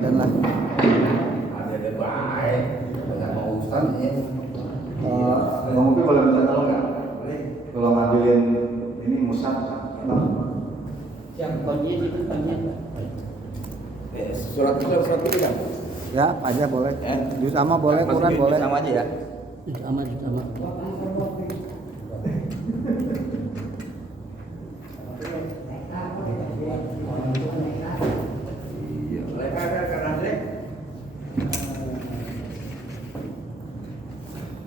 Dan lah ada baik dengan mau Ustaz ini. Mungkin boleh minta tolong nggak? Kalau ngambilin ini musab, Yang kunci itu kunci. Surat itu kan? ya aja boleh. Juz sama boleh, Mas, Quran boleh. sama aja ya. Sama. Iya, mereka karena Dek.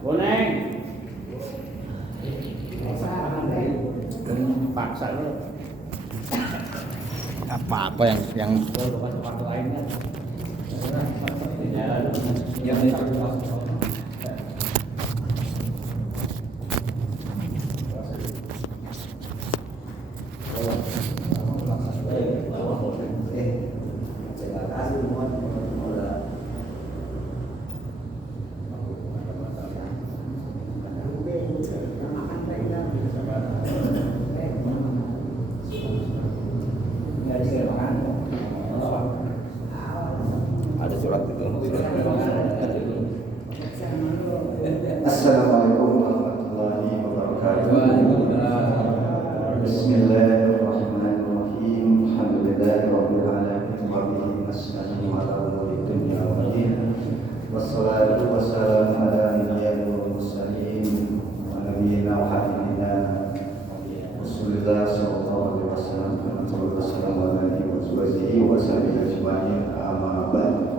Boneng. Paksa lu. Apa yang Waktu lainnya. Yang ada surat itu. Assalamualaikum warahmatullahi wabarakatuh. Bismillahirrahmanirrahim. Alhamdulillahirabbil alamin wa bihi nasta'inu ala umuri dunya wad din. Wassalatu wassalamu ala nabiyyil mursalin wa nabiyyina wa habibina Rasulullah sallallahu alaihi wasallam wa sallallahu alaihi wa sallam ajma'in. Amma ba'd.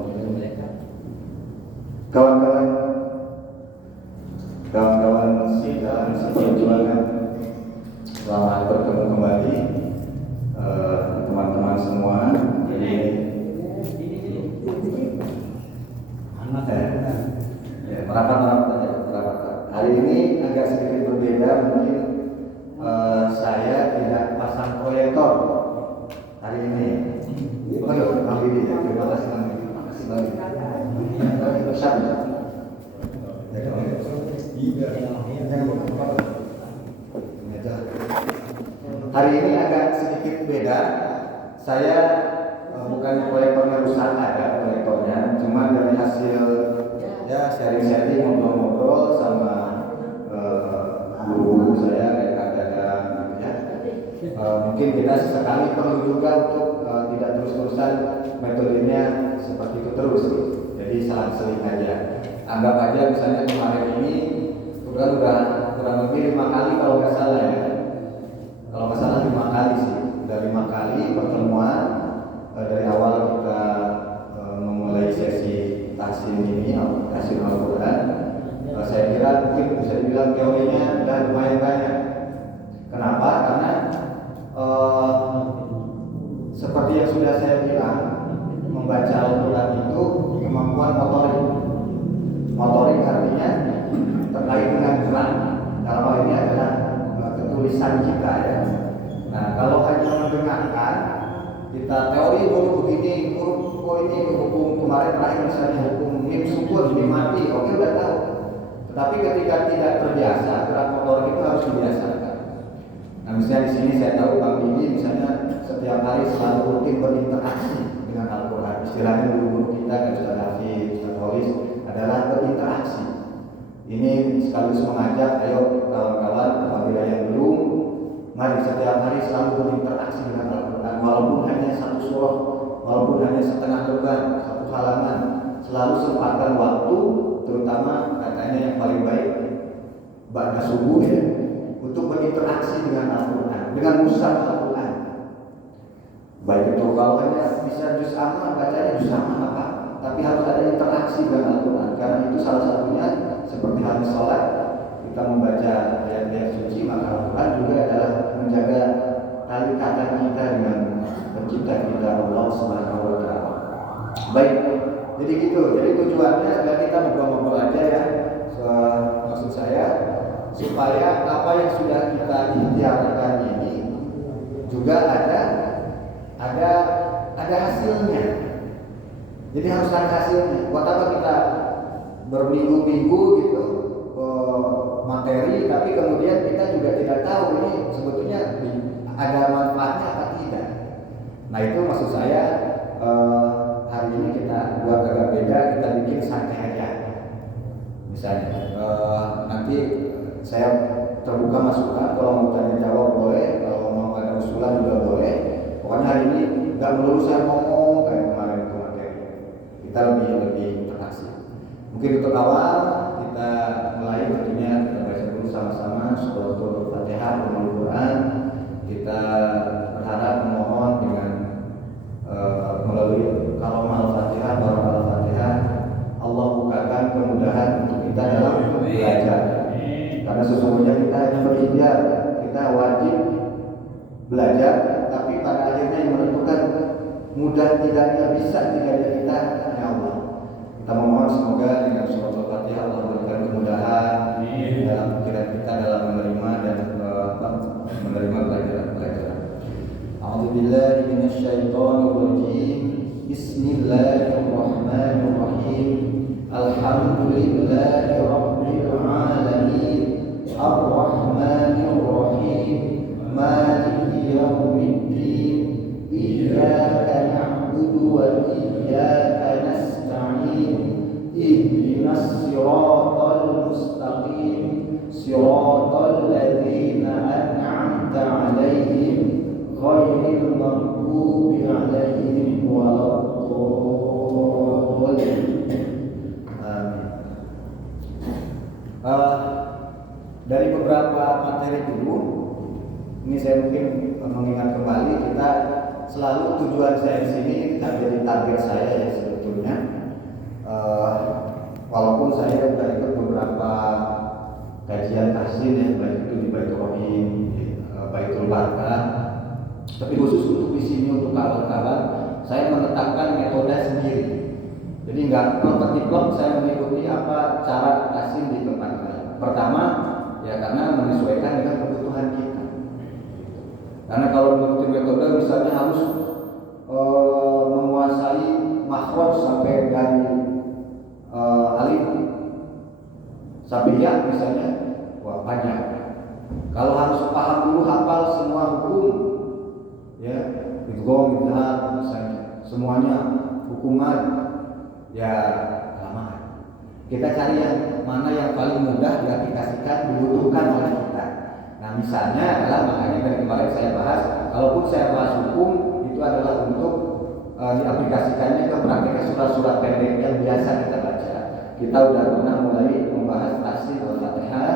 Kawan-kawan sidang seperjuangan, selamat bertemu kembali teman-teman semua. Jadi merapat. Hari ini agak sedikit berbeda, mungkin saya tidak pasang proyektor hari ini. Terima kasih Kang Bibi. Terima kasih banyak. Hari ini agak sedikit beda. Saya bukan proyektornya rusak, ada proyektornya. Cuma dari hasil ya sharing-sharing, ngobrol-ngobrol sama guru saya kayak kadang ya. Mungkin kita sesekali perlu juga untuk tidak terus-terusan metodenya seperti itu terus. Jadi selang-seling aja. Anggap aja misalnya kemarin ini udah kurang lebih 5 kali kalau nggak salah ya. Kalau nggak salah 5 kali sih. Udah 5 kali pertemuan dari awal kita memulai sesi tahsin ini, tahsin Al-Quran. Saya kira mungkin bisa dibilang teorinya udah lumayan banyak. Kenapa? Karena seperti yang sudah saya bilang, membaca Al-Quran itu kemampuan motorik artinya terkait dengan gerak. Dalam hal ini adalah ketulisan kita ya. Nah, kalau hanya mendengarkan, kita teori huruf begini, huruf ini hukum kemarin terakhir misalnya hukum mim sukun mati, oke udah tahu. Tetapi ketika tidak terbiasa, gerak motor itu harus dibiasakan. Nah, misalnya di sini saya tahu Bang Bibi misalnya setiap hari selalu rutin berinteraksi dengan Al-Quran. Istilahnya guru kita kan Ustaz Hafiz, Ustaz Holis adalah berinteraksi. Ini sekaligus mengajak, ayo kawan-kawan apabila yang belum, mari setiap hari selalu berinteraksi dengan Al-Quran. Walaupun hanya satu surah, walaupun hanya setengah lembar, satu halaman, selalu sempatkan waktu, terutama katanya yang paling baik ba'da subuh ya, untuk berinteraksi dengan Al-Quran, dengan mushaf Al-Quran. Baik itu kalau hanya bisa juz amma, bacanya juz amma apa, tapi harus ada interaksi dengan Al-Quran. Karena itu salah satunya seperti hadis sholat, kita membaca ayat-ayat suci, maka Al-Quran juga adalah menjaga tali ikatan kita dengan pencipta kita Allah Subhanahu wa Ta'ala. Baik, jadi gitu. Jadi tujuannya adalah kita ngobrol-ngobrol aja ya. Maksud saya supaya apa yang sudah kita ikhtiarkan ini juga ada hasilnya. Jadi harus ada hasilnya. Buat apa kita berminggu-minggu gitu materi, tapi kemudian kita juga tidak tahu ini sebetulnya ada manfaatnya apa tidak. Nah itu maksud saya hari ini kita misalnya nanti saya terbuka masukan, kalau mau tanya jawab boleh, kalau mau ada usulan juga boleh. Pokoknya hari ini nggak melulu saya ngomong kayak kemarin itu materi. Kita lebih interaksi. Mungkin untuk awal kita mulai tentunya kita baca dulu sama-sama suratul Fatihah dan Al-Quran. Kita berharap memohon dengan melalui kalau Al-Fatihah, barang Al-Fatihah, Allah bukakan kemudahan untuk kita dalam belajar. Karena sesungguhnya kita hanya berikhtiar, kita wajib belajar, tapi pada akhirnya yang menentukan mudah tidaknya, bisa tidaknya kita hanya Allah. Kita memohon semoga dengan surat Al-Fatihah Allah berikan kemudahan dalam pikiran kita dalam menerima dan menerima pelajaran. A'udzubillahi minasyaitonir rajim. Bismillahirrahmanirrahim. Alhamdulillahi rabbil alamin. Ar-Rahmanir Rahim. Maliki yaumiddin. Iyyaka na'budu wa iyyaka nasta'in. Ihdinas siratal mustaqim. Siratal ladzina an'amta 'alaihim ghairil maghdubi 'alaihim waladdallin. Dari beberapa materi dulu, ini saya mungkin mengingat kembali, kita selalu tujuan saya di sini jadi target saya ya sebetulnya. Walaupun saya sudah ikut beberapa kajian tahsin ya, baik itu di Baitul Rohim, Baitul Barakah, tapi khusus untuk di sini untuk kawan-kawan, saya menetapkan metode sendiri. Jadi nggak plek-plek saya mengikuti apa cara tahsin di tempat lain. Pertama, ya karena menyesuaikan dengan kebutuhan kita. Karena kalau mengikuti metode misalnya harus menguasai makhraj sampai dari alif sampai ya misalnya, wah banyak. Kalau harus paham dulu hafal semua hukum, ya idgham, idhar misalnya, semuanya hukuman, ya lama. Kita cari yang mana yang paling mudah diaplikasikan, dibutuhkan oleh kita. Nah misalnya adalah, makanya dari kemarin saya bahas, kalaupun saya bahas hukum, itu adalah untuk diaplikasikannya ke prakteknya surat-surat pendek yang biasa kita baca. Kita sudah pernah mulai membahas tahsin Al-Fatihah,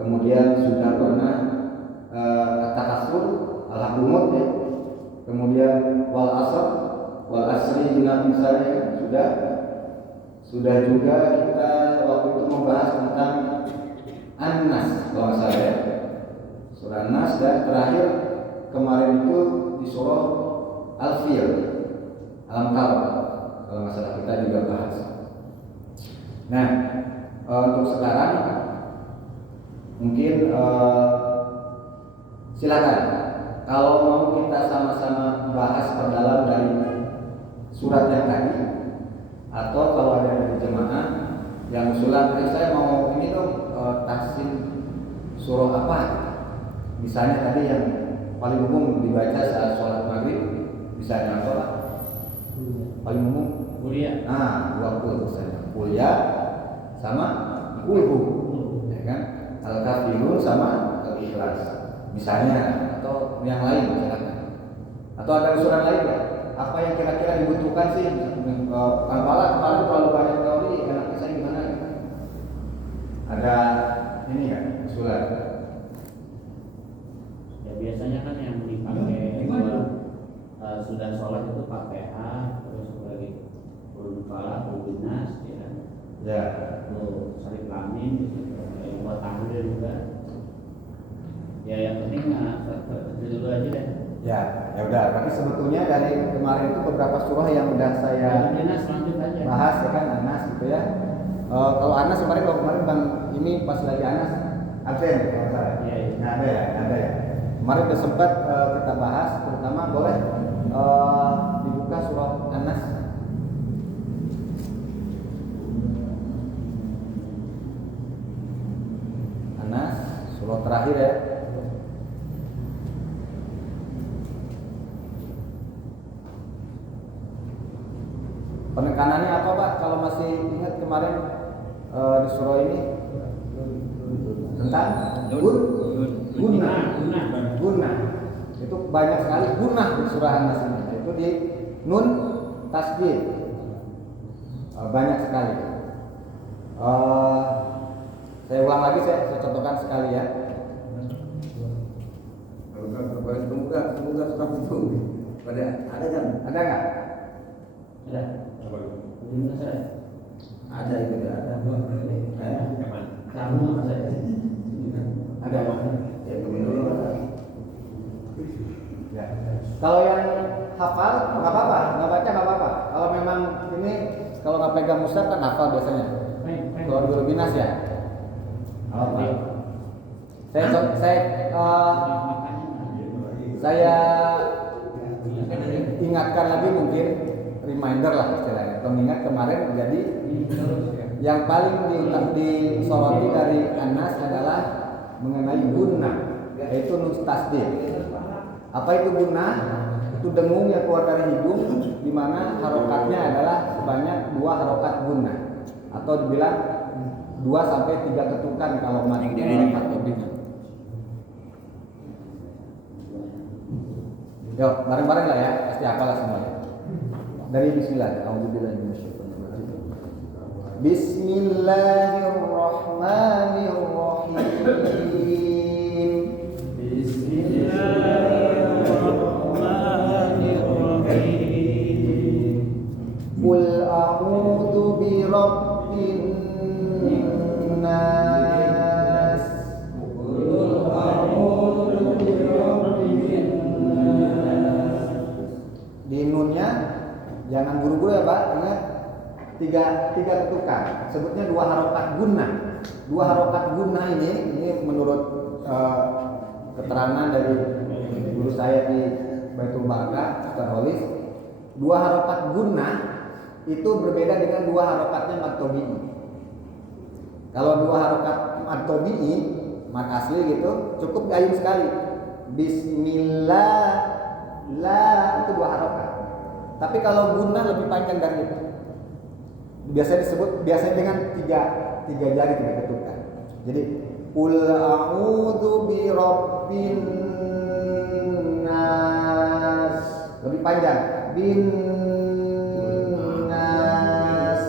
kemudian sudah pernah at-takasur, al-hakumut ya, kemudian wal asr, wal asri misalnya sudah juga kita waktu itu membahas tentang An-Nas kalau nggak salah ya, surah An-Nas, dan terakhir kemarin itu di surah Al-Fil, Alam-Tara kalau nggak salah kita juga bahas. Nah untuk sekarang mungkin silakan kalau mau kita sama-sama bahas perdalam dari surat yang tadi, atau kalau ada dari jemaah yang usulan, saya mau ini dong tahsin surah apa? Misalnya tadi yang paling umum dibaca saat sholat maghrib, misalnya apa? Paling umum kuliah. Nah, 20 misalnya. Kuliah sama kulhu, ya kan? Al-Kafirun sama Al-Ikhlas, misalnya, atau yang lain misalkan. Atau ada usulan lain ya? Apa yang kira-kira dibutuhkan sih? Kang Pala kemarin terlalu banyak teori, enaknya saya gimana? Ada ini ya usulan? Ya biasanya kan yang dipakai sudah sholat itu Fatihah, terus lagi Qul Falaq, Qul Nas, ya kan? Ya. Tuh Sarif Lamin, buat tahlil juga. Ya yang penting dulu aja deh. Ya udah. Tapi sebetulnya dari kemarin itu beberapa surah yang udah saya Nas lanjut aja. bahas ya kan, Anas gitu ya. Kalau Anas kemarin Bang ini pas lagi Anas absen kalau saya. Iya. Nah, ada ya. Kemarin udah sempat kita bahas, terutama boleh dibuka surah Anas. Anas surah terakhir ya. Penekanannya apa Pak? Kalau masih ingat kemarin di surah ini tentang guna. Itu banyak sekali guna di surah An-Nas ini. Itu di nun tasdid. Banyak sekali. Saya ulang lagi, saya contohkan sekali ya. Semoga surah itu ada kan? Ada nggak? Ada. Ada itu ya. Sama saya. Ada. Ya dulu. Ya. Kalau yang hafal nggak apa-apa, nggak baca nggak apa-apa. Kalau memang ini kalau nggak pegang mushaf kan hafal biasanya. Kalau guru binas ya. Saya ingatkan lagi, mungkin reminder lah istilahnya. Pengingat kemarin, jadi yang paling disoroti dari An-Nas adalah mengenai gunnah, yaitu nun tasdid. Apa itu gunnah? Itu dengung yang keluar dari hidung, di mana harokatnya adalah sebanyak 2 harokat gunnah, atau dibilang 2 sampai 3 ketukan kalau mati di harokat lebihnya. Yuk, bareng-bareng lah ya, pasti hafal lah semuanya. Dari bismillah, a'udzubillahi minasyaitonir rajim. Bismillahirrahmanirrahim. Bismillahirrahmanirrahim. Qul a'udzu birabbin nas. Qul a'udzu birabbin nas. Di nunnya jangan buru-buru ya Pak, ingat tiga ketukan. Sebutnya 2 harokat gunnah. 2 harokat gunnah ini menurut keterangan dari guru saya di Baitul Barakah, Ustaz Holis, 2 harokat gunnah itu berbeda dengan 2 harokatnya mad tabi'i. Kalau 2 harokat mad tabi'i, mad asli gitu, cukup ayun sekali. Bismillah, la itu 2 harokat. Tapi kalau gunnah lebih panjang dari itu. Biasanya dengan tiga jari, 3 ketukan. Jadi qul a'udzu birabbin nas, lebih panjang. Bin nas.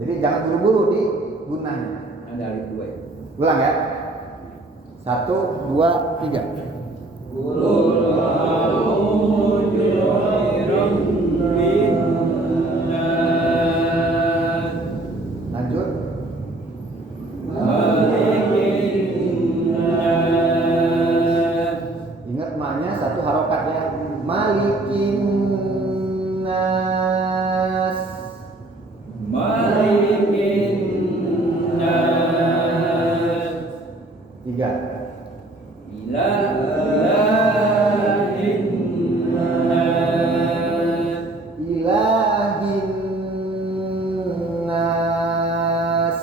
Jadi jangan buru-buru di gunnahnya. Ada alif 2. Ulang ya. 1, 2, 3. Qul a'udzu birabbin nas. Lanjut. Malikin nas. Ingat maknya 1 harokat ya. Malikin nas. Malikin nas. 3. Ilahin nas. Ilahin nas. Ilahin nas.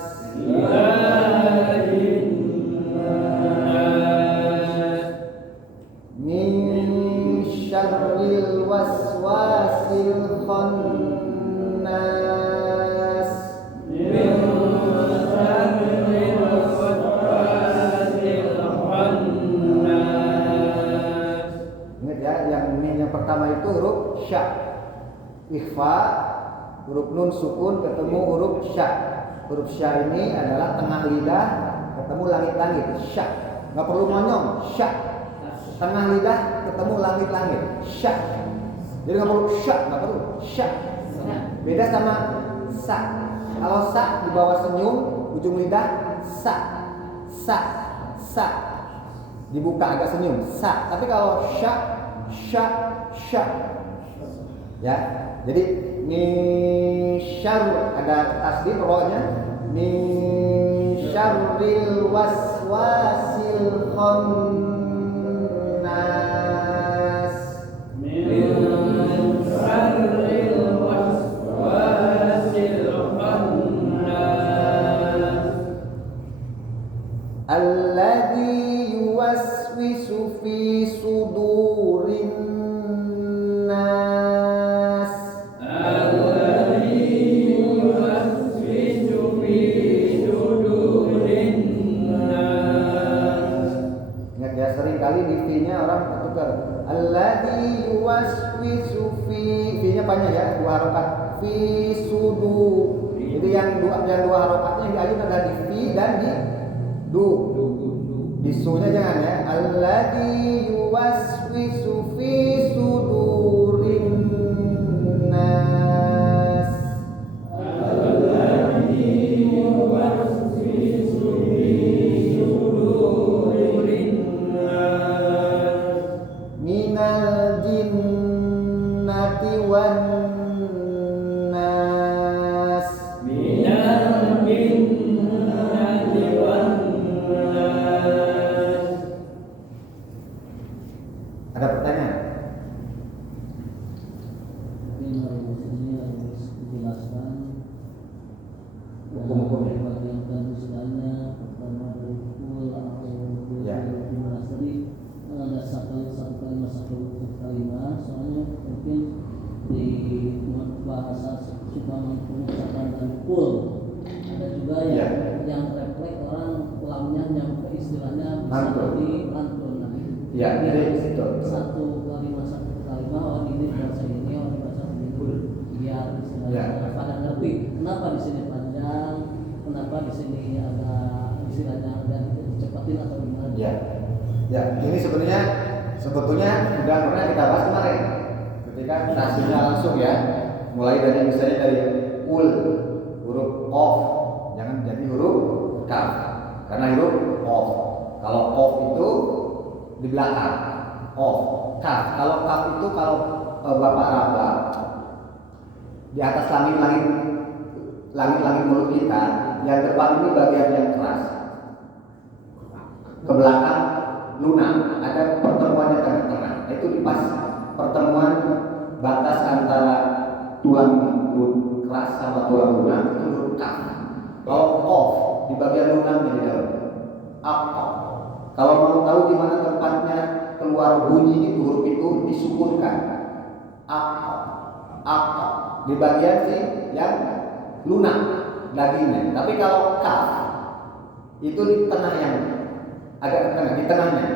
Min syarril waswasil khannas. Min syarril waswasil khannas. Ingat ya, yang min yang pertama itu huruf sya. Ikhfa, huruf nun sukun ketemu huruf sya. Huruf sya ini adalah tengah lidah ketemu langit-langit. Sya, nggak perlu monyong. Sya, tengah lidah ketemu langit-langit. Sya. Jadi nggak perlu sya, nggak perlu sya. Beda sama sa. Kalau sa di bawah senyum, ujung lidah sa, sa, sa. Dibuka agak senyum, sa. Tapi kalau sya, sya, sya. Ya, jadi min syarr ada tasdid ro-nya. Min syarril waswasil khannas. Min syarril waswasil khannas. Alladzi yuwaswisu fi sudurin nas. Alladzi yuwaswisu fi tuker. Alladzi yuwaswisu fi-nya panjang ya, 2 harokat. Fi sudu. Jadi yang dua harokatnya yang diayun adalah di fi dan di du. Di su-nya jangan ya. Alladzi yuwaswisu fi sudurin nas. Minal jinnati wan nas. Ada pertanyaan? Ini harus dijelaskan Hukum-hukumnya. bagian istilahnya pertama dari kul atau Ya. dijelas tadi ada satu kalimat soalnya mungkin di bahasa suka mengucapkan dari kul ada juga Ya. yang refleks orang lamnya yang istilahnya bisa Mantul. jadi mantul. Nah, Ya, jadi biar itu. satu kalimat oh ini bahasa ini oh ini bahasa ini biar istilahnya Ya. pada ngerti kenapa di sini panjang, kenapa di sini agak istilahnya agak dicepatin atau gimana. Ya. Ya, ini sebetulnya sudah pernah kita bahas kemarin. Ketika nasinya langsung ya, mulai dari misalnya dari ul, huruf of, jangan jadi huruf kaf. Karena huruf of. Kalau of itu di belakang. Of, kaf. Kalau kaf itu kalau Bapak raba di atas langit-langit mulut kita, yang depan ini bagian yang keras. Ke belakang lunak, ada pertemuannya tengah-tengah. Itu pas pertemuan batas antara tulang keras sama tulang lunak itu huruf kaf. Kalau of di bagian lunaknya di dalam. Apa? Kalau mau tahu di mana tempatnya keluar bunyi itu huruf itu disukunkan. Apa? Di bagian si yang lunak dagingnya. Tapi kalau kaf itu di tengah yang agak ke tengah, di tengahnya.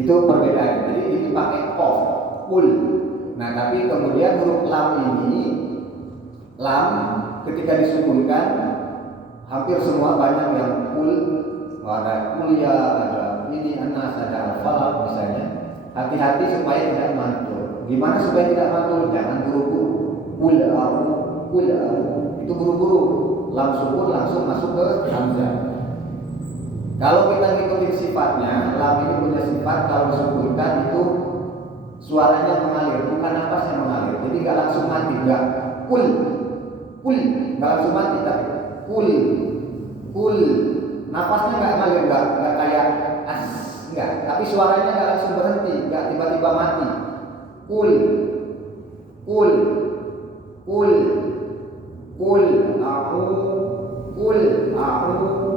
Itu perbedaan. Jadi ini pakai qaf, ul. Nah, tapi kemudian huruf lam ini ketika disukunkan hampir semua banyak yang ul, ada kuliah, ada ini anas, ada al-falaq misalnya. Hati-hati supaya tidak mantul. Gimana supaya tidak mantul? Jangan buru-buru. Ul, itu buru-buru. Lam sukun langsung masuk ke hamzah. Kalau kita ngikutin sifatnya, lam ini punya sifat kalau disukunkan itu suaranya mengalir, bukan napasnya mengalir. Jadi nggak langsung mati, nggak kul, nggak langsung mati, tapi kul, napasnya nggak ngalir, nggak kayak as, nggak. Tapi suaranya nggak langsung berhenti, nggak tiba-tiba mati. Kul, aku.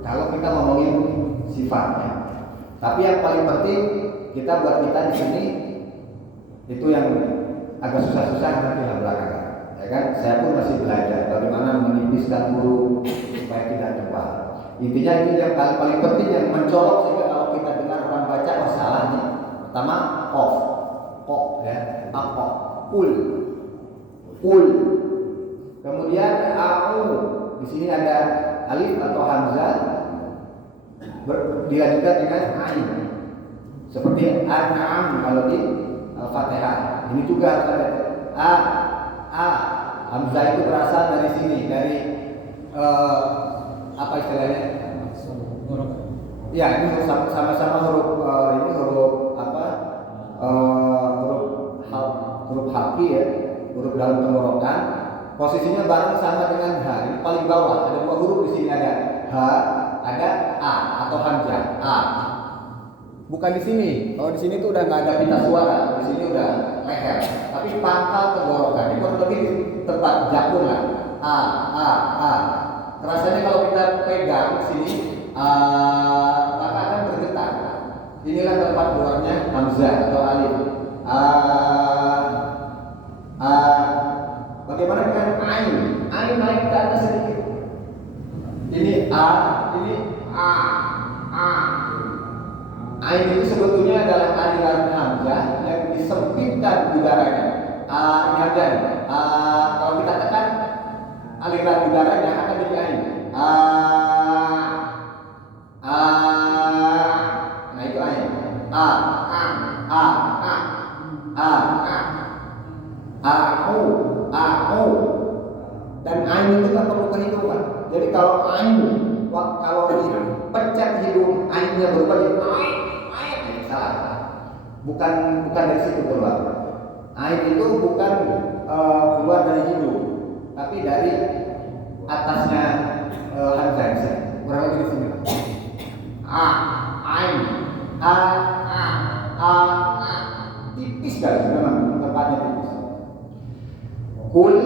Kalau kita ngomongin sifatnya. Tapi yang paling penting buat kita di sini itu yang agak susah-susah nanti lah belakangan. Ya kan? Saya pun masih belajar bagaimana menipiskan huruf supaya tidak tebal. Intinya ini yang paling penting yang mencolok sehingga kalau kita dengar orang baca oh salah nih. Pertama of, ya, apa, ul. Kemudian au. Di sini ada alif atau hamzah dilanjutkan dengan ain. Seperti an'am kalau di Al-Fatihah. Ini juga ada a. Hamzah itu berasal dari sini, dari apa istilahnya? Ya, ini sama-sama huruf ini huruf apa? Huruf haki ya, huruf dalam tenggorokan. Posisinya bareng sama dengan h. Ini paling bawah. Ada 2 huruf di sini, ada h, ada a atau hamzah. A. Bukan di sini. Kalau di sini tuh udah nggak ada pita suara. Di sini udah leher. Tapi pangkal tenggorokan. Ini kurang lebih di tempat jakun lah. A. Rasanya kalau kita pegang di sini, maka akan bergetar. Inilah tempat keluarnya hamzah atau alif. Bagaimana dengan ain? Ain naik ke atas sedikit. Ini a, ini a. Ain itu sebetulnya adalah aliran hamzah yang disempitkan udaranya. Ini hamzah. Kalau kita tekan aliran udaranya akan jadi ain. Nah itu ain. Au. Dan ain itu kan perlu kehitungan. Jadi kalau ain, kalau dipencet hidung ainnya berubah jadi ain, salah. Bukan dari situ keluar. Ain itu bukan keluar dari hidung, tapi dari atasnya hamzah. Kurang lebih di sini. Ain, tipis sekali memang tempatnya tipis. Kul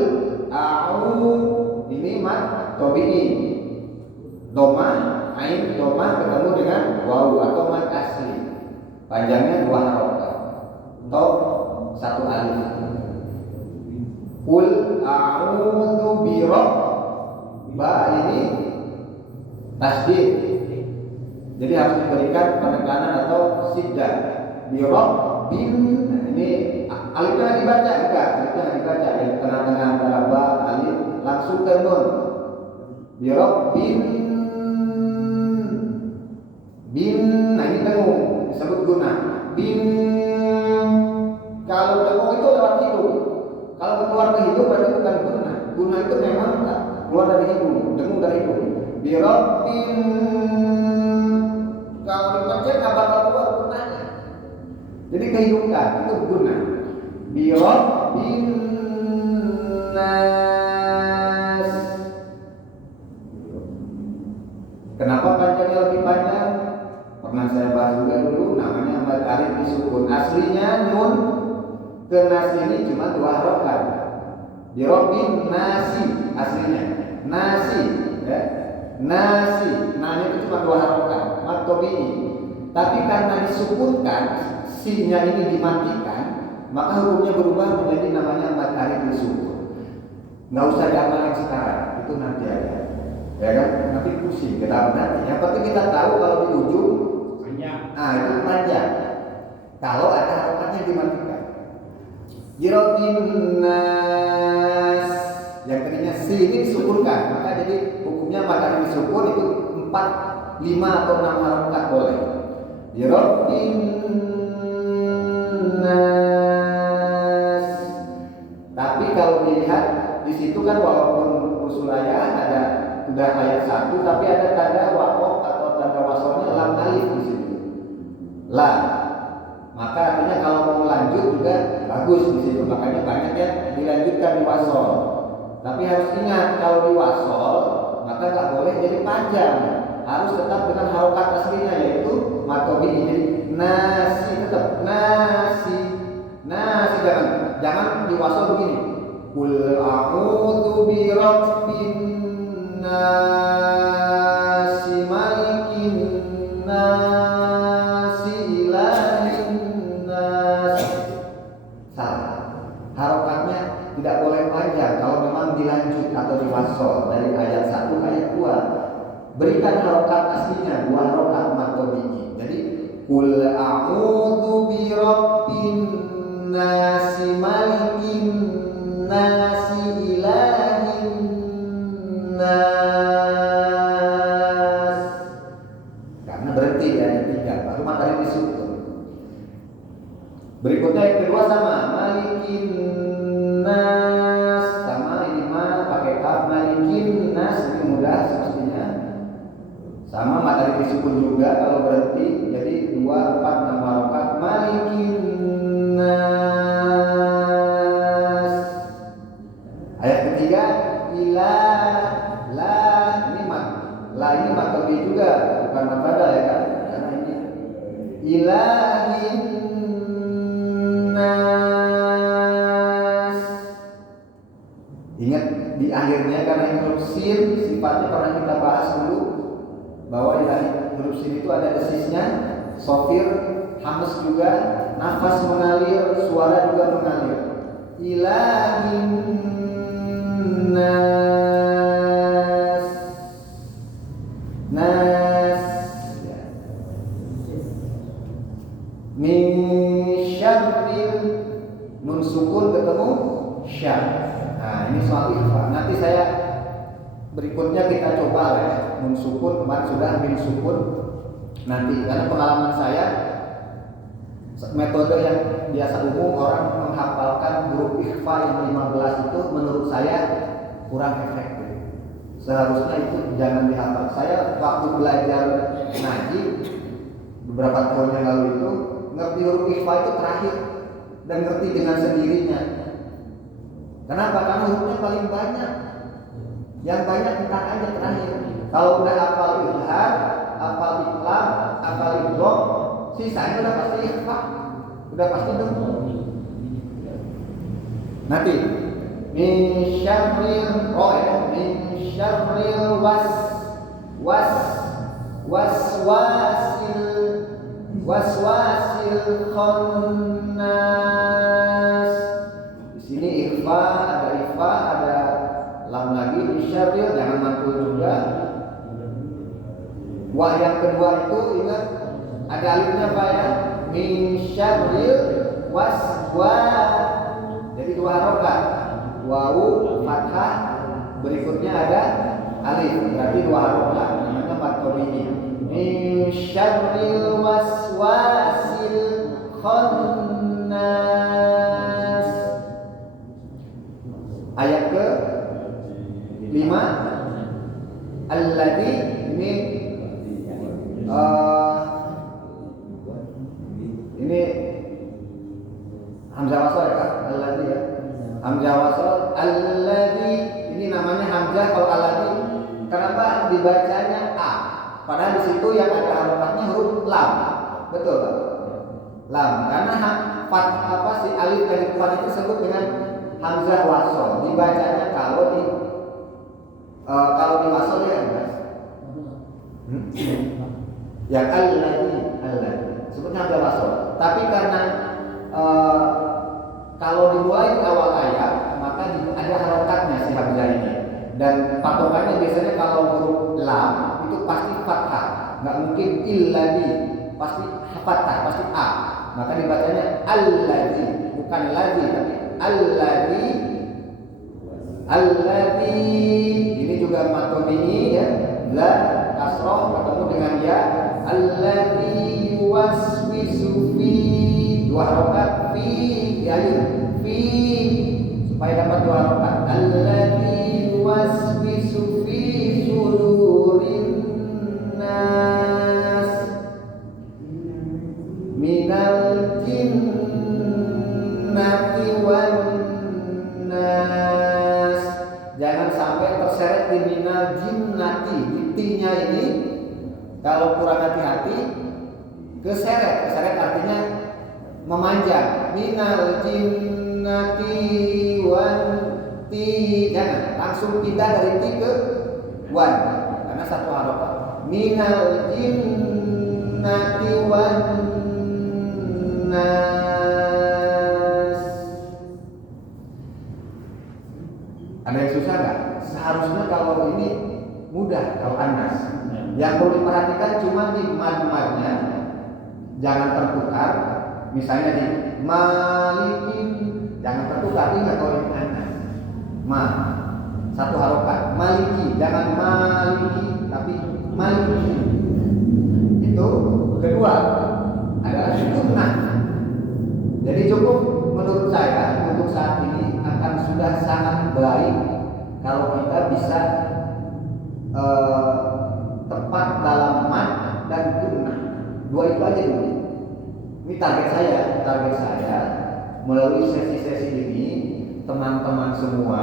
ini mat tobi'i doma ain doma ketemu dengan wawu atau mat asli panjangnya 2 harokat atau 1 alif. Kul a'udzu birab ba ini tasdid, jadi harus diberikan penekanan atau siddah. Birab bin ini alifnya dibaca enggak? Alifnya dibaca di tengah-tengah antara ba alif langsung ke nun. Birab bin nah ini tengung disebut guna. Bin kalau tengung itu lewat hidung. Kalau keluar ke hidung berarti bukan guna. Guna itu memang keluar dari hidung, dengung dari hidung. Birab bin kalau dipencet nggak bakal keluar gunanya. Jadi kehidungkan itu guna. Birab bin nas. Kenapa panjangnya lebih panjang? Pernah saya bahas juga dulu, namanya mad alif disukun. Aslinya nun ke nas ini cuma 2 harokat. Birab bin nasi aslinya. Nasi ya. Nasi. Nah itu cuma 2 harokat. Mad tobi'i. Tapi karena disukunkan, sinnya ini dimatikan, maka hukumnya berubah menjadi namanya mad alif disukun. Nggak usah diamalkan sekarang, itu nanti aja. Ya kan? Nanti pusing kita nanti. Yang penting kita tahu kalau di ujung Panjang. itu panjang. Kalau ada harokatnya dimatikan. Jirobin nas yang tadinya si ini disukunkan, maka jadi hukumnya mad alif disukun itu 4, 5 atau 6 harokat boleh. Jirobin nas. Tapi kalau dilihat di situ kan walaupun usul ayat ada udah ayat 1 tapi ada tanda wakof atau tanda wasolnya lam alif di situ. La. Maka artinya kalau mau lanjut juga bagus di situ. Makanya banyak yang dilanjutkan di wasol. Tapi harus ingat kalau di wasol maka nggak boleh jadi panjang. Harus tetap dengan harokat aslinya yaitu matobi ini. Nasi tetap nasi. Nasi jangan di wasol begini. Kul a'udzu birabbin nasi malikin nasi ilahin nas. Salah. Harokatnya tidak boleh panjang kalau memang dilanjut atau diwasol dari ayat 1 ke ayat 2. Berikan harokat aslinya 2 harokat matobi'i. Jadi kul a'udzu birabbin nasi malikin nasi ilahin nas. Karena berhenti di ayat 3 baru matahari disukun. Berikutnya yang kedua sama malikin nas, sama ini mah pakai kaf. Malikin nas ini mudah semestinya. Sama matahari disukun juga kalau berhenti. Jadi 2, 4, 6 harokat. Malikin nas. Ayat ketiga ilah la ini mat. La ini mat tobi juga bukan mat badal ya kan? Karena ini ilahin nas. Ingat di akhirnya karena ini huruf sin sifatnya pernah kita bahas dulu bahwa di akhir huruf sin itu ada desisnya, sofir, hamas juga, nafas mengalir, suara juga mengalir. Ilahin nas. Nas ya. sukun ketemu sya. Nah, ini soal ikhfa. Nanti saya berikutnya kita coba ya. Nun sukun kemarin sudah min sukun. Nanti karena pengalaman saya metode yang biasa umum orang menghafalkan huruf ikhfa yang 15 itu menurut saya kurang efektif. Seharusnya itu jangan dihafal. Saya waktu belajar ngaji beberapa tahun yang lalu itu ngerti huruf ikhfa itu terakhir dan ngerti dengan sendirinya. Kenapa? Karena hurufnya paling banyak. Yang banyak kita aja terakhir. Kalau udah hafal izhar, hafal iqlab, hafal idgham, sisanya udah pasti ikhfa. Udah pasti dong. Nanti min syarril waswasil khannas. Di sini ikhfa, ada lam lagi. Min syarril jangan mantul juga. Wah yang kedua itu ingat ada alifnya Pak ya. Min syarril waswas. Jadi dua harokat. Wawu fathah, berikutnya ada alif, berarti dua harokat. Namanya mad tabi'i. Min syarril waswasil khannas. Ayat ke 5. Alladzi ini hamzah wasal ya Kak? Alladzi ya. Hamzah wasal alladzi ini namanya hamzah kalau alladzi. Kenapa dibacanya a? Padahal di situ yang ada harokatnya huruf lam. Betul Pak? Lam. Karena si alif dari depan itu disebut dengan hamzah wasal. Dibacanya kalau di wasal ya enggak? Yang alladzi sebutnya hamzah wasal. Tapi karena kalau dimulai di awal ayat maka ada harokatnya si hamzah ini. Dan patokannya biasanya kalau huruf lam itu pasti fathah, nggak mungkin illadzi, pasti fathah, pasti a. Maka dibacanya alladzi, bukan ladzi tapi alladzi. Ini juga matobi'i ya, la kasroh ketemu dengan ya. Alladzi yuwaswisu fi, dua harokat fi ya fi supaya dapat dua harokat. Alladzi yuwaswisu fi sudurin nas minal jinnati wan nas. Jangan sampai terseret di minal jinnati. Tinya ini kalau kurang hati-hati keseret artinya memanjang. Minal jinnati wan ti, jangan langsung pindah dari ti ke wan karena satu harokat. Minal jinnati wan nas. Ada yang susah nggak? Seharusnya kalau ini mudah kalau anas. Yang perlu diperhatikan cuma di mad-madnya jangan tertukar. Misalnya di malikin jangan tertukar. Ingat kalau ini anas. Ma satu harokat. Maliki jangan maliki tapi maliki. Itu kedua adalah sunnah. Jadi cukup menurut saya untuk saat ini akan sudah sangat baik kalau kita bisa tepat dalam mad dan gunnah. Dua itu aja dulu. Ini target saya melalui sesi-sesi ini teman-teman semua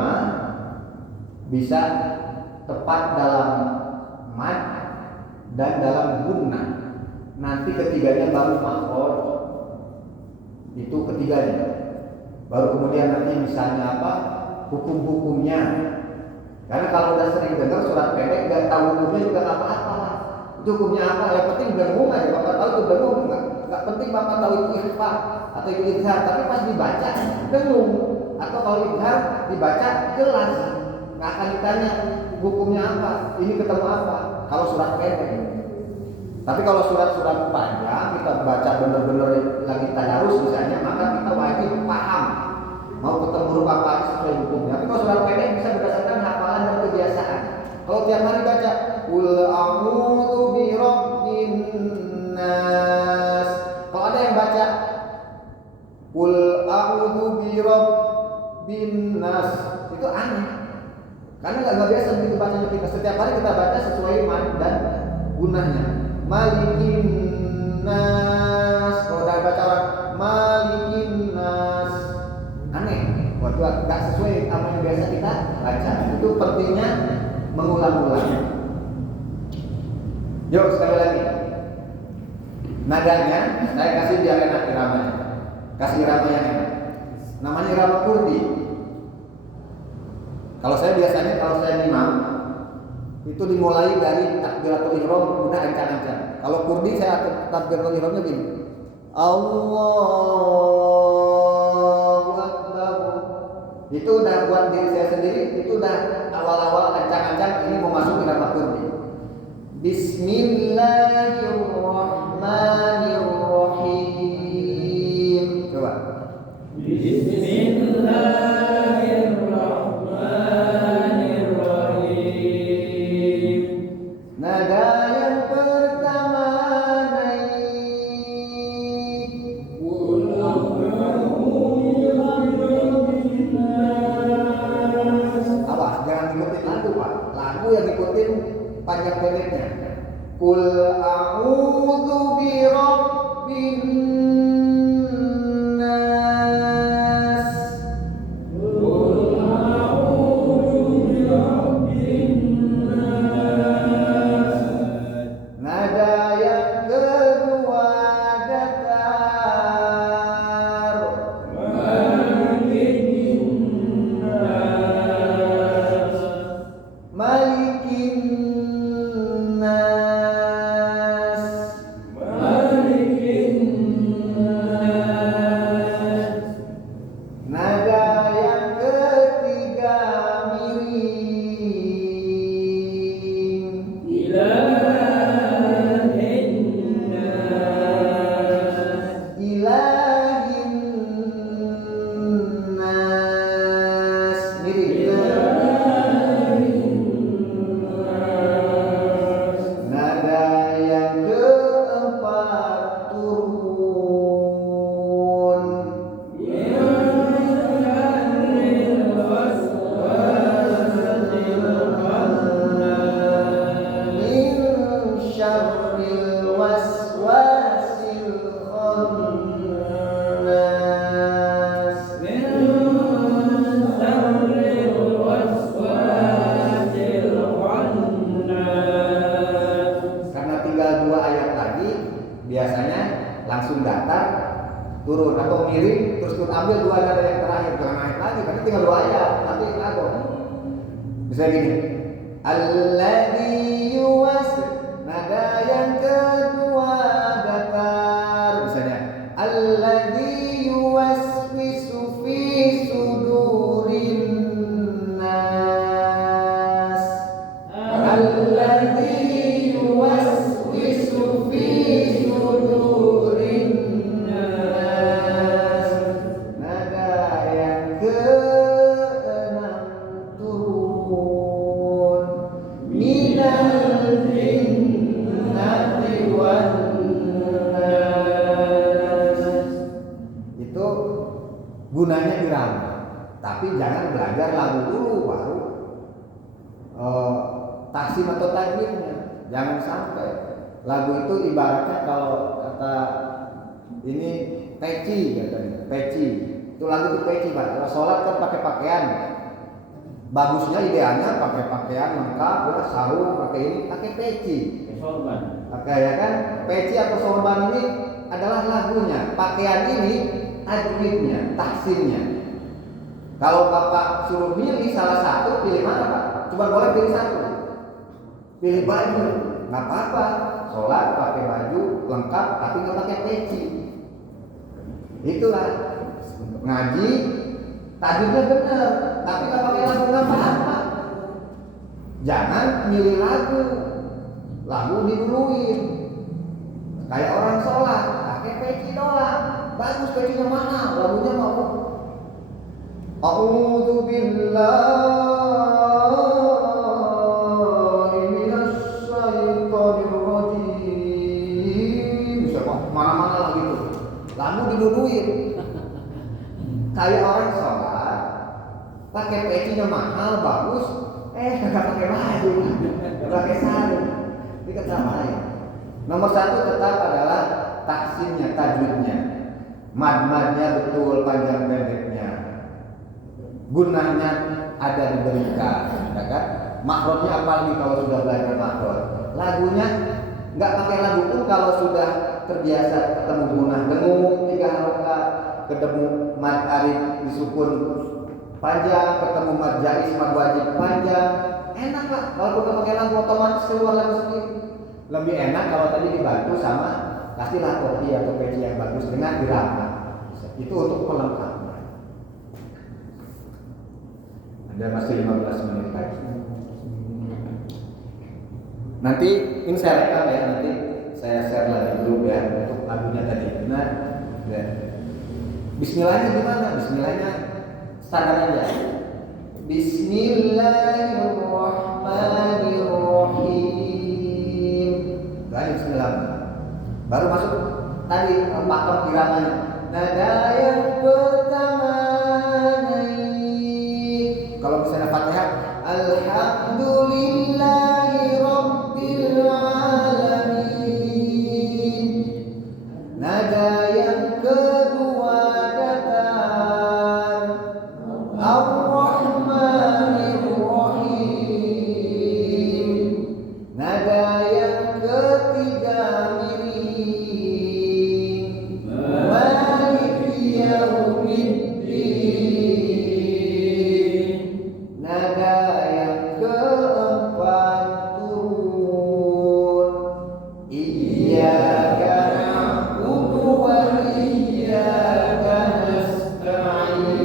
bisa tepat dalam mad dan dalam gunnah. Nanti ketiganya baru makhraj. Itu ketiganya. Baru kemudian nanti misalnya apa? Hukum-hukumnya. Karena kalau udah sering dengar surat pendek nggak tahu hukumnya juga nggak apa-apa. Itu hukumnya apa? Yang penting dengung aja. Bapak tahu itu dengung nggak penting bapak tahu itu ikhfa atau itu izhar. Tapi pas dibaca dengung. Atau kalau izhar dibaca jelas. Nggak akan ditanya hukumnya apa. Ini ketemu apa? Kalau surat pendek. Tapi kalau surat-surat panjang kita baca benar-benar lagi tadarus misalnya, maka kita wajib paham bin nas. Itu aneh. Karena nggak biasa begitu bacanya kita. Setiap hari kita baca sesuai mad dan gunanya. Malikin nas. Kalau udah baca orang malikin nas, aneh. Waktu nggak sesuai apa yang biasa kita baca. Itu pentingnya mengulang-ulang. Yuk sekali lagi. Nadanya saya kasih biar enak iramanya. Kasih irama yang enak. Namanya irama kurdi. Kalau saya biasanya kalau saya imam itu dimulai dari takbiratul ihram udah ancang-ancang. Kalau kurdi saya takbiratul ihramnya gini. Allahu Akbar. Itu udah buat diri saya sendiri, itu udah awal-awal ancang-ancang ini mau masuk irama kurdi. Bismillahirrahmanirrahim. Coba. Bismillahirrahmanirrahim. Nada yang pertama naik. Awas, jangan ngikutin lagu Pak. Lagu yang ngikutin panjang pendeknya. Qul a'udzu birabbin nas. Nada yang kedua datar. Malikin nas. Nada yang ketiga miring. Ilahin nas. Miring. Nada yang keempat turun. Min syarril waswasil khannas. Karena tinggal 2 ayat lagi, biasanya langsung datar, turun atau miring, terus kita ambil 2 nada yang terakhir, jangan naik lagi, karena tinggal 2 ayat, nanti lagu. Bisa gini, alladzi yuwaswi, nada yang kedua datar, misalnya alladzi yuwaswisu fi sudurin nas. Alladzi yuwaswisu fi sudurin nas. Nada yang keenam turun. Minal jinnati wan nas. Itu gunanya irama. Tapi jangan belajar lagu dulu baru taksim atau takbirnya. Jangan sampai lagu itu ibaratnya kalau kata ini peci katanya, peci. Itu lagu itu peci Pak. Kalau sholat kan pakai pakaian. Bagusnya idealnya pakai pakaian lengkap, ya, sarung, pakai ini, pakai peci. Sorban. Pakai ya kan, peci atau sorban ini adalah lagunya. Pakaian ini tajwidnya, tahsinnya. Kalau Bapak suruh milih salah satu, pilih mana Pak? Cuma boleh pilih satu. Pilih baju, nggak apa-apa. Sholat pakai baju lengkap, tapi nggak pakai peci. Itulah ngaji, tajwidnya benar, tapi nggak pakai lagu nggak apa-apa. Jangan milih lagu diduluin. Kayak orang sholat, pakai peci doang. Bagus pecinya mahal, lagunya mau. A'udzu billahi minasy syaithanir rajim. Bisa mana-mana lah gitu. Lagu diduluin. Kayak orang sholat, pakai pecinya mahal bagus, nggak pakai baju, nggak pakai sarung, ini kesalahan. Nomor satu tetap adalah taksimnya, tajwidnya, mad-madnya betul, panjang pendeknya, gunanya ada diberikan, ya kan? Makhrajnya apalagi kalau sudah belajar makhraj. Lagunya nggak pakai lagu pun kalau sudah terbiasa ketemu gunah dengung 3 harokat, ketemu mad arif disukun panjang, ketemu mad jais mad wajib panjang, enak Pak. Kalau nggak pakai lagu otomatis keluar lagu sendiri. Lebih enak kalau tadi dibantu sama kasihlah kopi atau peci yang bagus dengan irama. Itu untuk pelengkapnya. Ada masih 15 menit lagi. Nanti ini saya rekam ya, nanti saya share lagi dulu ya untuk lagunya tadi. Benar? Ya. Bismillahnya gimana? Bismillahnya standar aja. Bismillahirrahmanirrahim. Tadi Bismillah. Baru masuk tadi pakem iramanya. Nada yang pertama naik. Kalau misalnya Fatihah, Alhamdulillahi Rabbil Alamin. Nada yang kedua datang, Ar-Rahmanir-Rahim. Nada yang ketiga miring, Maliki Yaumiddin. Nada yang keempat turun, Iyyaka na'budu wa iyyaka nasta'in.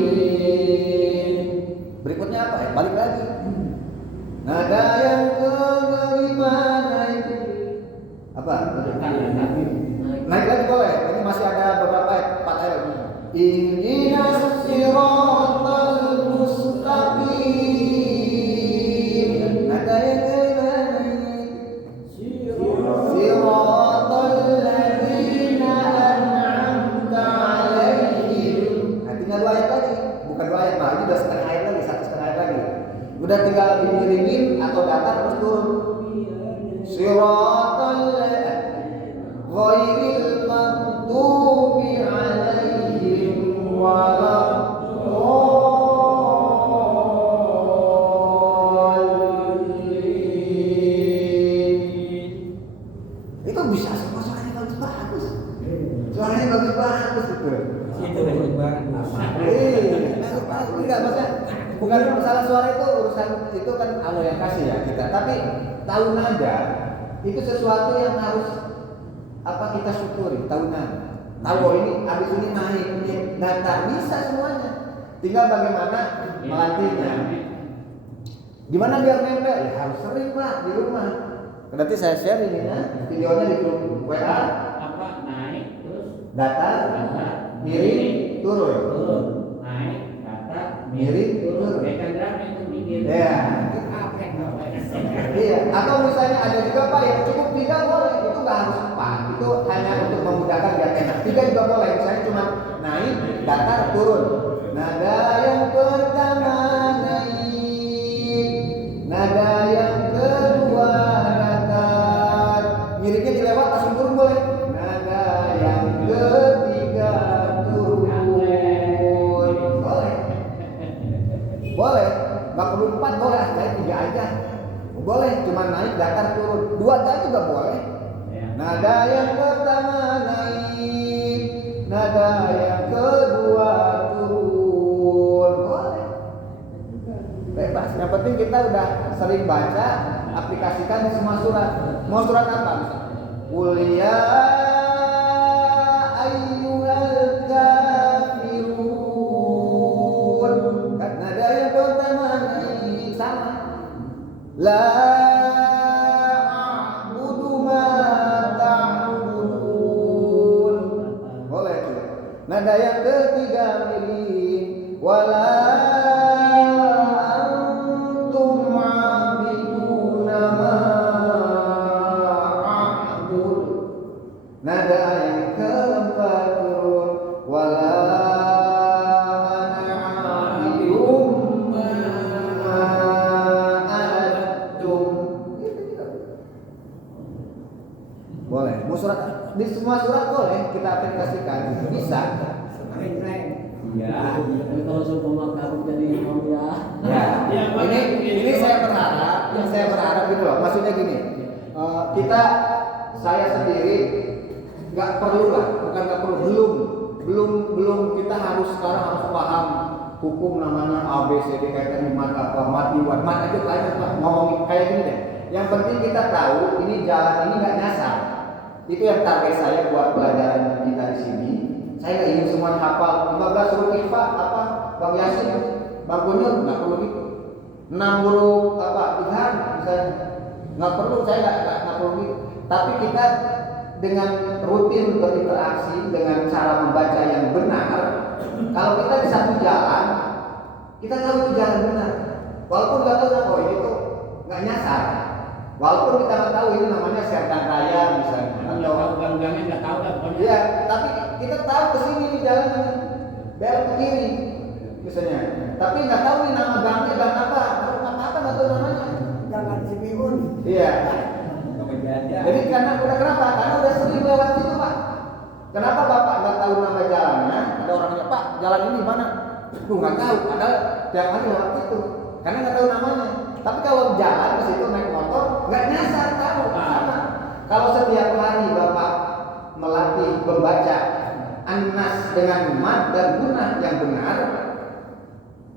Berikutnya apa ya? Balik lagi. Nada yang kelima naik. Apa? Naik lagi boleh. Ini masih ada beberapa ayat, 4 ayat. Ihdinas siratal mustaqim. Nada yang kelima naik. Siratal ladzina an'amta 'alaihim. Nah, tinggal 2 ayat lagi. Bukan 2 ayat, Pak. Ini udah setengah ayat lagi, 1,5 ayat lagi. Udah tinggal dimiringin atau datar terus turun. Siratal ghairil maghdubi 'alaihim waladdallin. Itu bisa semua suaranya bagus-bagus. Suaranya bagus-bagus itu. Itu bagus banget. Enggak, maksudnya bukan masalah suara itu urusan itu kan Allah yang kasih ya kita. Tapi tahu nada itu sesuatu yang harus kita syukuri. Tahu nada. Tahu ini habis ini naik, ini datar bisa semuanya. Tinggal bagaimana melatihnya. Gimana biar nempel? Ya harus sering Pak di rumah. Nanti saya share ini ya videonya di grup WA. Apa naik terus Datar, miring, turun. naik kata Miring, turun. Dekan drama itu mikir. Ya. Iya, atau misalnya ada juga Pak yang cukup 3 boleh, itu nggak harus 4, itu hanya untuk memudahkan biar enak. 3 juga boleh, misalnya cuma naik, datar, turun. Nada yang pertama naik, nada yang kedua datar, miringnya dilewat langsung turun boleh. Nada yang ketiga turun, boleh, boleh. Nggak perlu 4 boleh, saya 3 aja. Boleh, cuma naik, datar, turun. 2 tadi juga boleh. Nada yang pertama naik, nada yang kedua turun. Boleh. Bebas. Yang penting kita udah sering baca, aplikasikan di semua surat. Mau surat apa? Qul ya ayyuhal kafirun. Kan nada yang pertama naik sama. La a'budu ma ta'budun. Boleh itu. Nada yang ketiga miring. Wala antum 'abiduna ma a'bud. Nada yang keempat turun. Wala ana 'abidum ma di semua surat boleh kita aplikasikan, bisa. Ya. Tapi kalau seumpama kamu jadi imam ya. Ya, ini saya berharap gitu loh. Maksudnya gini, saya sendiri nggak perlu lah, bukan nggak perlu, belum kita sekarang harus paham hukum namanya A B C D kaitan mat apa mat iwan mat aja ngomong kayak gini deh. Yang penting kita tahu ini jalan ini nggak nyasar. Itu yang target saya buat pelajaran kita di sini. Saya nggak ingin semua hafal 15 huruf IFA apa Bang Yasin, Bang Kunyur nggak perlu gitu. 6 huruf apa Ilham misalnya nggak perlu, saya nggak perlu gitu. Tapi kita dengan rutin berinteraksi dengan cara membaca yang benar, kalau kita di satu jalan, kita tahu itu jalan benar. Walaupun nggak tahu oh ini tuh nggak nyasar. Walaupun kita nggak tahu ini namanya Serkan Raya misalnya, atau gang-gangnya nggak tahu lah pokoknya. Iya, tapi kita tahu kesini nih jalan ini, belok ke kiri misalnya. Tapi nggak tahu nih nama gangnya gang apa, apa nggak tahu namanya. Jangan Cibihun. Iya. Jadi kenapa? Karena udah sering lewat situ Pak. Kenapa Bapak nggak tahu nama jalannya? Ada orangnya Pak, jalan ini mana? Tuh nggak tahu. Padahal tiap hari lewat situ. Karena nggak tahu namanya. Tapi kalau jalan ke situ naik motor, nggak nyasar tahu. Sama. Kalau setiap hari Bapak melatih membaca An-Nas dengan mad dan gunah yang benar,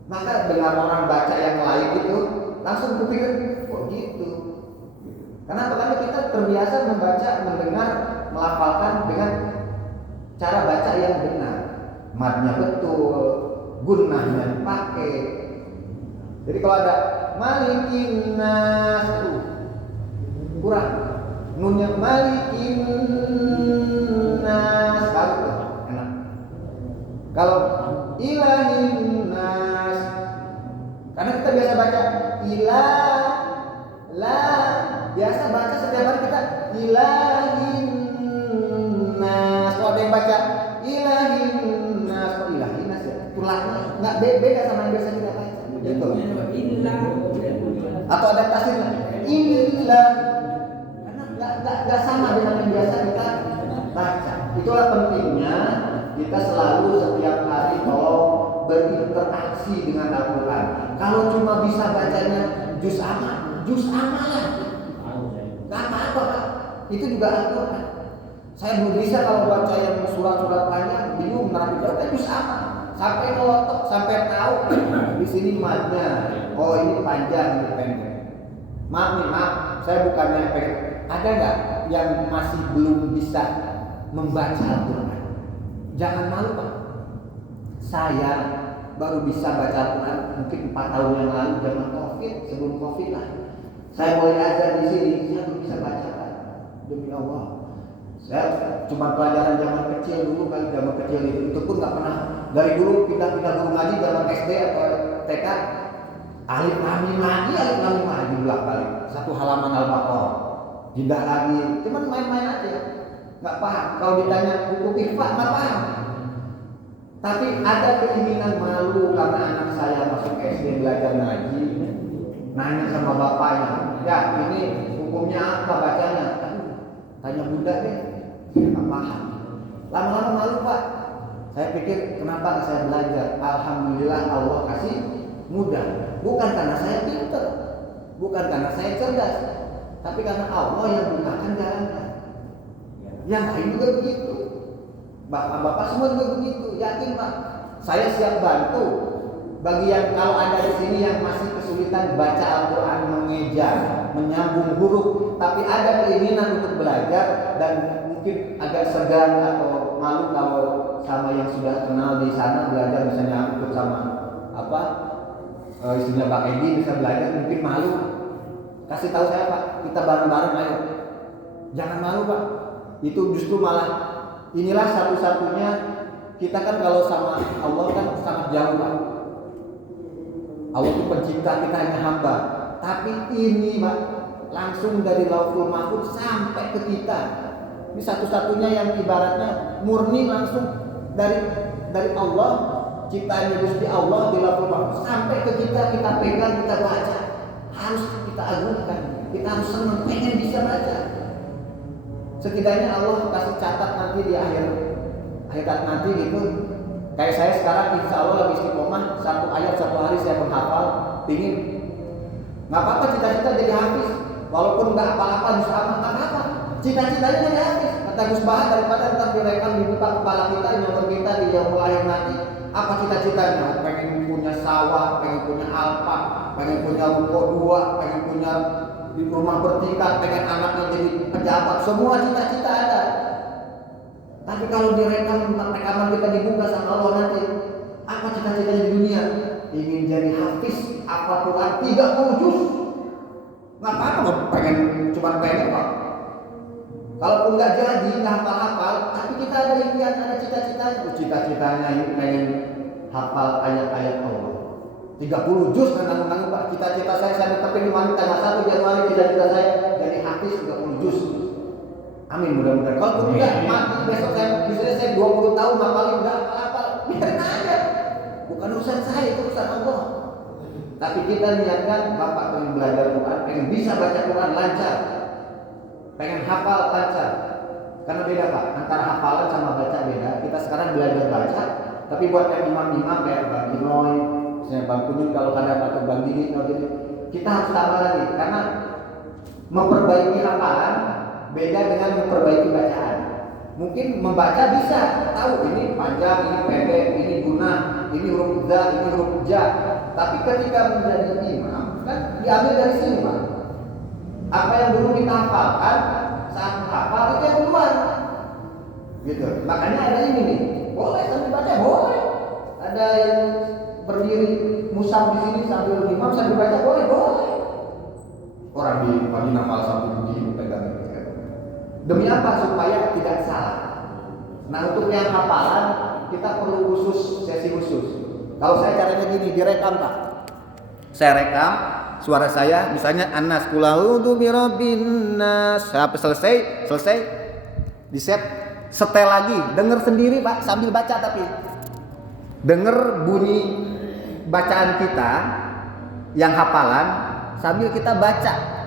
maka dengan orang baca yang lain itu langsung berpikir, kok gitu? Kenapa? Karena kita terbiasa membaca, mendengar, melafalkan dengan cara baca yang benar, madnya betul, gunahnya dipakai. Jadi kalau ada malikin nas kurang, nunnya malikin nas enak. Kalau ilahin nas, karena kita biasa baca ilah la, biasa baca setiap hari kita ilahin nas. Kalau ada yang baca ilahin nas, kok ilahin nas ya? Tulangnya nggak beda sama yang biasa kita baca. Gitu. Atau ada tasnya ilah, karena nggak sama dengan yang biasa kita baca. Itulah pentingnya kita selalu setiap hari tolong berinteraksi dengan Al-Quran. Kalau cuma bisa bacanya juz amma lah, nggak apa-apa Pak. Itu juga Al-Quran. Saya belum bisa kalau baca yang surat-surat panjang, bingung nanti juz amma. Sampai ngelotok, sampai tahu di sini madnya. Oh ini panjang, ini pendek. Maaf, saya bukannya pengen. Ada nggak yang masih belum bisa membaca Al-Quran? Jangan malu Pak. Saya baru bisa baca Al-Quran mungkin 4 tahun yang lalu zaman COVID, sebelum COVID lah. Saya mulai ajar di sini, saya belum bisa baca Pak. Demi Allah. Saya cuma pelajaran zaman kecil dulu kan, zaman kecil itu pun nggak pernah. Dari dulu pindah-pindah guru ngaji zaman SD atau TK, alif lam mim lagi bolak-balik. Satu halaman Al-Baqarah, pindah lagi, cuman main-main aja, nggak paham. Kalau ditanya buku IFA nggak paham. Tapi ada keinginan malu karena anak saya masuk SD belajar ngaji, nanya sama bapaknya, ya ini hukumnya apa bacanya? Tanya budak deh, nggak paham. Lama-lama malu Pak. Saya pikir kenapa saya belajar? Alhamdulillah Allah kasih mudah. Bukan karena saya pintar, bukan karena saya cerdas, tapi karena Allah yang bukakan jalannya. Yang lain juga begitu. Bapak-bapak semua juga begitu. Yakin Pak? Saya siap bantu. Bagi yang kalau ada di sini yang masih kesulitan baca Al-Quran, mengeja, menyambung huruf, tapi ada keinginan untuk belajar dan mungkin agak segan atau malu kalau sama yang sudah kenal di sana belajar, misalnya ikut sama istrinya Pak Edi bisa belajar, mungkin malu. Kasih tahu saya Pak, kita bareng-bareng ayo. Jangan malu Pak. Itu justru malah inilah satu-satunya kita kan kalau sama Allah kan sangat jauh Pak. Allah itu pencipta, kita hanya hamba. Tapi ini Pak, langsung dari Lauhul Mahfuz sampai ke kita. Ini satu-satunya yang ibaratnya murni langsung dari Allah, ciptaannya Gusti Allah di Lauhul Mahfuz sampai ke kita pegang, kita baca. Harus kita agungkan, kita harus senang, pengen bisa baca. Setidaknya Allah kasih catat nanti di akhirat nanti gitu. Kayak saya sekarang insya Allah lagi istiqomah, satu ayat satu hari saya menghafal, pingin. Nggak apa-apa cita-cita jadi hafiz, walaupun nggak apa-apa bisa amat, nggak apa-apa. Cita-citanya jadi hafiz. Kata Gus Bahar, daripada ntar direkam di buka kepala kita, nyokor kita di yang lahir nanti. Apa cita-citanya? Pengen punya sawah, pengen punya alpa, pengen punya ruko 2, pengen punya di rumah bertingkat, pengen anaknya jadi pejabat, semua cita-cita ada. Tapi kalau direkam, rekaman kita dibuka sama Allah nanti, apa cita-citanya di dunia? Ingin jadi hafiz, apa Quran 30 juz. Nggak apa-apa, cuma pengen Pak. Kalaupun nggak jadi, nggak hafal-hafal, tapi kita ada impian, ada cita-citanya. Cita-citanya pengen hafal ayat-ayat Allah. 30 juz nanggung Pak. Cita-cita saya tetapin di mana tanggal 1 Januari, cita-cita saya jadi hafiz 30 juz. Amin, mudah-mudahan. Kalau tidak mati besok saya 20 tahun hafalin nggak hafal, biarin aja. Bukan urusan saya, itu urusan Allah. Tapi kita niatkan, Bapak pengen belajar Quran, pengen bisa baca Quran lancar, pengen hafal lancar. Karena beda Pak, antara hafalan sama baca beda. Kita sekarang belajar baca, tapi buat yang imam-imam kayak Bang Inoy, misalnya Bang Kunyit kalau kadang atau Bang Didi, kita harus tambah lagi. Karena memperbaiki hafalan beda dengan memperbaiki bacaan. Mungkin membaca bisa tahu ini panjang, ini pendek, ini guna, ini huruf za, ini huruf ja. Tapi ketika menjadi imam kan diambil dari sini Pak. Apa yang dulu kita hafalkan saat menghafal itu yang keluar. Gitu. Makanya ada ini nih. Boleh sambil baca boleh. Ada yang berdiri musab di sini sambil imam sambil baca boleh. Orang di Madinah malah sambil begini pegang. Demi apa? Supaya tidak salah. Nah untuk yang hafalan kita perlu sesi khusus. Kalau saya caranya gini, direkam Pak. Saya rekam suara saya, misalnya Anas qul a'udzu birabbin nas. Sampai selesai di set, setel lagi, denger sendiri Pak sambil baca, tapi denger bunyi bacaan kita yang hafalan sambil kita baca.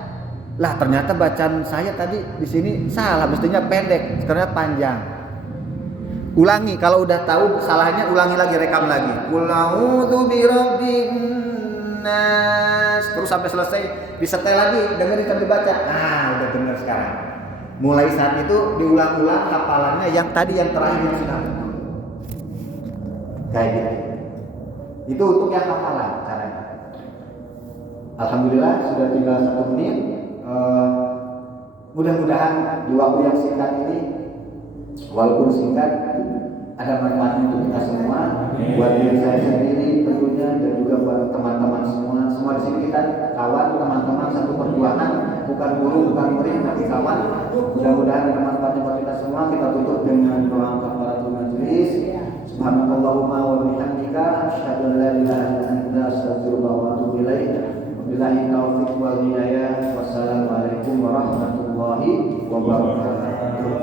Lah ternyata bacaan saya tadi di sini salah, mestinya pendek, ternyata panjang. Ulangi, kalau udah tahu salahnya ulangi lagi, rekam lagi. Qul a'udzu birabbin nas. Terus sampai selesai disetel lagi, dengerin sambil baca. Nah, udah benar sekarang. Mulai saat itu diulang-ulang hafalannya yang tadi yang terakhir yang sudah. Kayak gitu. Itu untuk yang hafalan caranya. Alhamdulillah sudah tinggal 1 menit. Mudah-mudahan di waktu yang singkat ini, walaupun singkat, ada manfaatnya untuk kita semua, buat diri saya sendiri tentunya, dan juga buat teman-teman semua. Semua di sini kita kawan, teman-teman, satu perjuangan, bukan guru, bukan murid, tapi kawan. Mudah-mudahan ada manfaatnya buat kita semua. Kita tutup dengan doa kafaratul majlis. Subhanallahumma wa bihamdika, asyhadu an la ilaha illa anta, astaghfiruka wa atubu ilaik. Billahi taufiq wal hidayah. Wassalamualaikum warahmatullahi wabarakatuh.